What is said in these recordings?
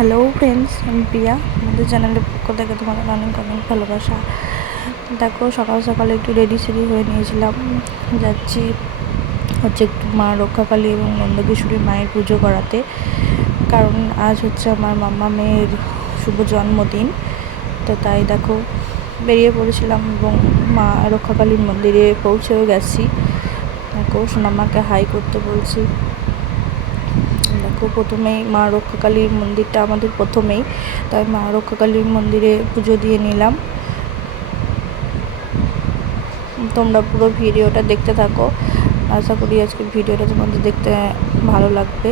Hello friends আমি প্রিয়া আমাদের চ্যানেলের পক্ষ থেকে তোমাদের অনেক অনেক ভালোবাসা। দেখো, সকাল সকালে একটু রেডি সেডি হয়ে নিয়েছিলাম। যাচ্ছি হচ্ছে একটু মা রক্ষাকালী এবং নন্দকিশোরী মায়ের পুজো করাতে। কারণ আজ হচ্ছে আমার মাম্মা মেয়ের শুভ জন্মদিন। তো তাই দেখো, বেরিয়ে পড়েছিলাম এবং মা রক্ষাকালীর মন্দিরে পৌঁছেও গেছি। দেখো, সোনামাকে হাই করতে বলছি। দেখো প্রথমেই মা রক্ষাকালীর মন্দিরটা আমাদের প্রথমেই, তাই মা রক্ষাকালীর মন্দিরে পুজো দিয়ে নিলাম। তোমরা পুরো ভিডিওটা দেখতে থাকো। আশা করি আজকে ভিডিওটা তোমাদের দেখতে ভালো লাগবে।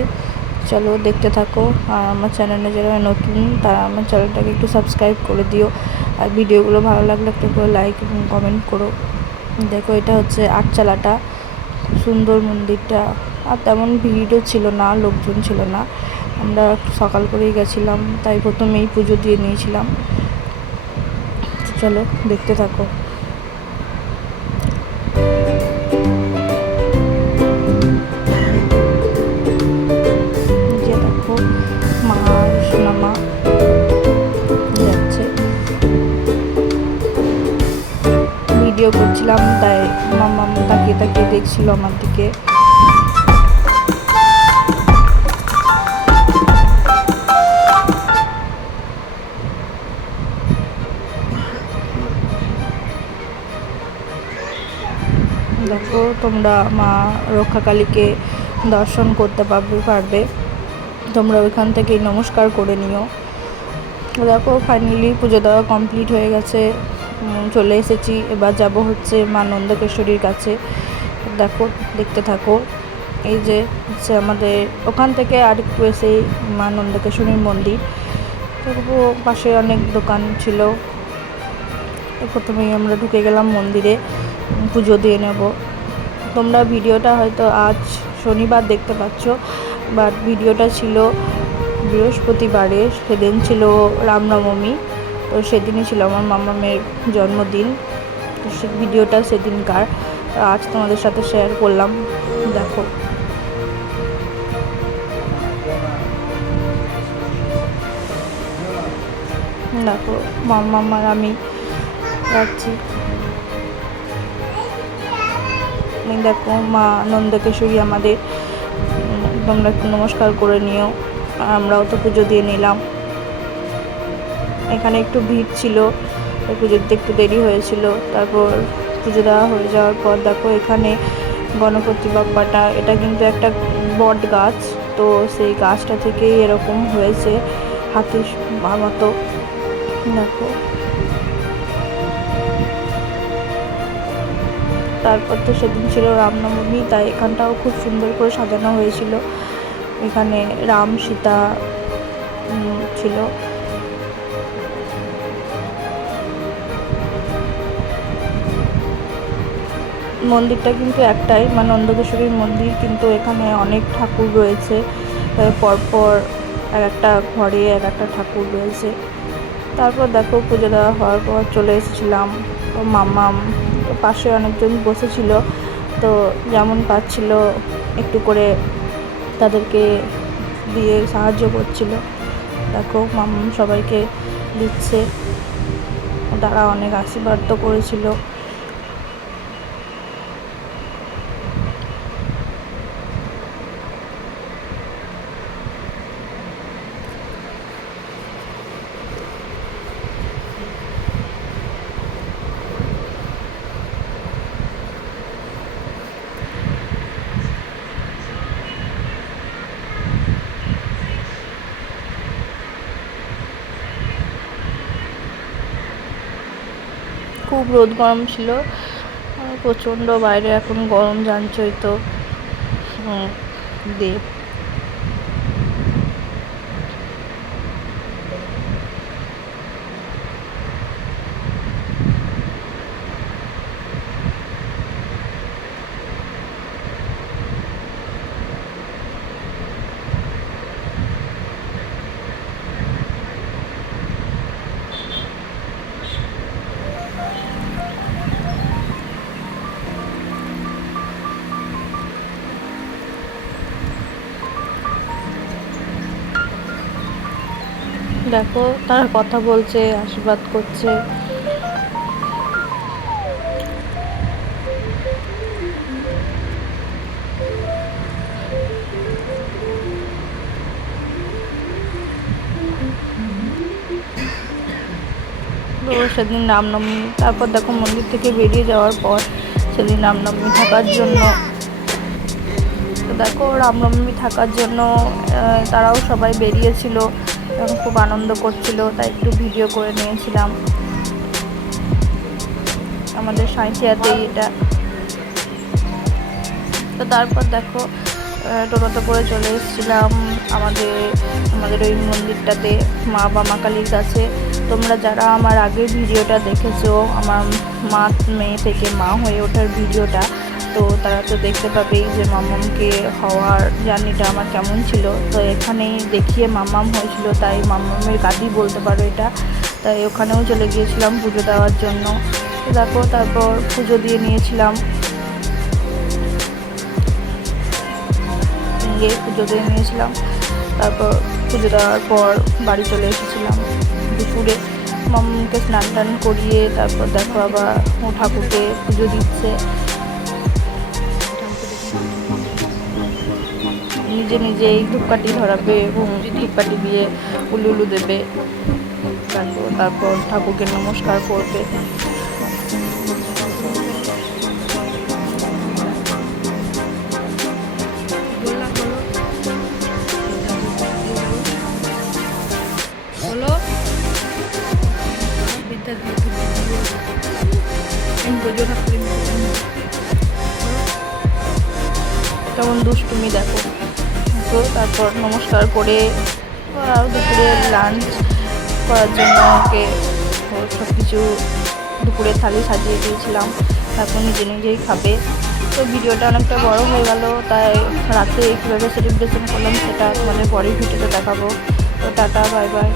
চলো দেখতে থাকো। আর আমার চ্যানেলে যারা নতুন, তারা আমার চ্যানেলটাকে একটু সাবস্ক্রাইব করে দিও। আর ভিডিওগুলো ভালো লাগলে একটু করে লাইক এবং কমেন্ট করো। দেখো, এটা হচ্ছে আটচালাটা। সুন্দর মন্দিরটা। আর তেমন ভিড়ও ছিল না, লোকজন ছিল না। আমরা সকাল করেই গেছিলাম, তাই প্রথমেই পুজো দিয়ে নিয়েছিলাম। চলো, দেখতে থাকো। ভিডিও করছিলাম, তাই মামা তাকিয়ে তাকিয়ে দেখছিল আমার দিকে। দেখো, তোমরা মা রক্ষাকালীকে দর্শন করতে পারবে পারবে। তোমরা ওইখান থেকেই নমস্কার করে নিও। দেখো ফাইনালি পুজো দেওয়া কমপ্লিট হয়ে গেছে। চলে এসেছি। এবার যাব হচ্ছে মা নন্দকেশ্বরীর কাছে। দেখো, দেখতে থাকো। এই যে হচ্ছে আমাদের, ওখান থেকে আর একটু এসে মা নন্দকেশ্বরীর মন্দির। তো পাশে অনেক দোকান ছিল। প্রথমেই আমরা ঢুকে গেলাম মন্দিরে, পুজো দিয়ে নেব। তোমরা ভিডিওটা হয়তো আজ শনিবার দেখতে পাচ্ছ বাট ভিডিওটা ছিল বৃহস্পতিবারে, সেদিন ছিল রামনবমী তো সেদিনই ছিল আমার মামা মেয়ের জন্মদিন, তো সে ভিডিওটা সেদিনকার। আজ তোমাদের সাথে শেয়ার করলাম, দেখো। দেখো মাম্মা আর আমি এই দেখো মা নন্দকেশ্বরী আমাদের তোমরা একটু নমস্কার করে নিও। আমরাও তো পুজো দিয়ে নিলাম। এখানে একটু ভিড় ছিল পুজো দিতে একটু দেরি হয়েছিল। তারপর পুজো দেওয়া হয়ে যাওয়ার পর দেখো এখানে গণপতি বাপ্পাটা, এটা কিন্তু একটা বট গাছ, তো সেই গাছটা থেকেই এরকম হয়েছে হাতির মতো। দেখো। তারপর তো সেদিন ছিল রামনবমী, তাই এখানটাও খুব সুন্দর করে সাজানো হয়েছিল। এখানে রাম, সীতা ছিল। মন্দিরটা কিন্তু একটাই মানে নন্দকেশ্বরীর মন্দির, কিন্তু এখানে অনেক ঠাকুর রয়েছে। পরপর এক একটা ঘরে এক একটা ঠাকুর রয়েছে। তারপর দেখো পুজো দেওয়া হওয়ার পর চলে এসেছিলাম। মামাম পাশে অনেকজন বসেছিল, তো যেমন পাচ্ছিল একটু করে তাদেরকে দিয়ে সাহায্য করছিল। দেখো, মামুন সবাইকে দিচ্ছে। তারা অনেক আশীর্বাদ তো করেছিল। খুব রোদ গরম ছিল। প্রচণ্ড বাইরে এখন গরম জানছই তো হুম, দিয়ে দেখো, তারা কথা বলছে, আশীর্বাদ করছে। সেদিন রামনবমী তারপর দেখো মন্দির থেকে বেরিয়ে যাওয়ার পর সেদিন রামনবমী থাকার জন্য তো দেখো রামনবমী থাকার জন্য তারাও সবাই বেরিয়েছিল। এবং খুব আনন্দ করছিল, তাই একটু ভিডিও করে নিয়েছিলাম। আমাদের সাঁইথিয়াতেই এটা। তো তারপর দেখো টোটোতে করে চলে এসেছিলাম আমাদের আমাদের ওই মন্দিরটাতে, মা বামা কালীর কাছে। তোমরা যারা আমার আগের ভিডিওটা দেখেছ, আমার মা মেয়ে থেকে মা হয়ে ওঠার ভিডিওটা তো তারা তো দেখতে পাবেই যে মামামকে হওয়ার জার্নিটা আমার কেমন ছিল। তো এখানেই দেখিয়ে মামাম হয়েছিল, তাই মামামের গাদি বলতে পারো এটা। তাই ওখানেও চলে গিয়েছিলাম পুজো দেওয়ার জন্য। দেখো, তারপর পুজো দিয়ে নিয়েছিলাম। গিয়ে পুজো দিয়ে নিয়েছিলাম। তারপর পুজো দেওয়ার পর বাড়ি চলে এসেছিলাম দুপুরে। মামকে স্নান টান করিয়ে তারপর দেখো আবার ও ঠাকুরকে পুজো দিচ্ছে। নিজে নিজেই ধূপকাঠি ধরাবে এবং ধূপকাঠি দিয়ে উলু উলু দেবে। তারপর তারপর ঠাকুরকে নমস্কার করবে। কেমন দুষ্টুমি দেখো। তো তারপর নমস্কার করে দুপুরে লাঞ্চ করার জন্য ওকে সব কিছু দুপুরে থালি সাজিয়ে দিয়েছিলাম। তারপর নিজে নিজেই খাবে। তো ভিডিওটা অনেকটা বড় হয়ে গেল, তাই রাতে কীভাবে সেলিব্রেশন করলাম সেটা তোমাদের পরের ভিডিওটা দেখাবো। তো টাটা বাই বাই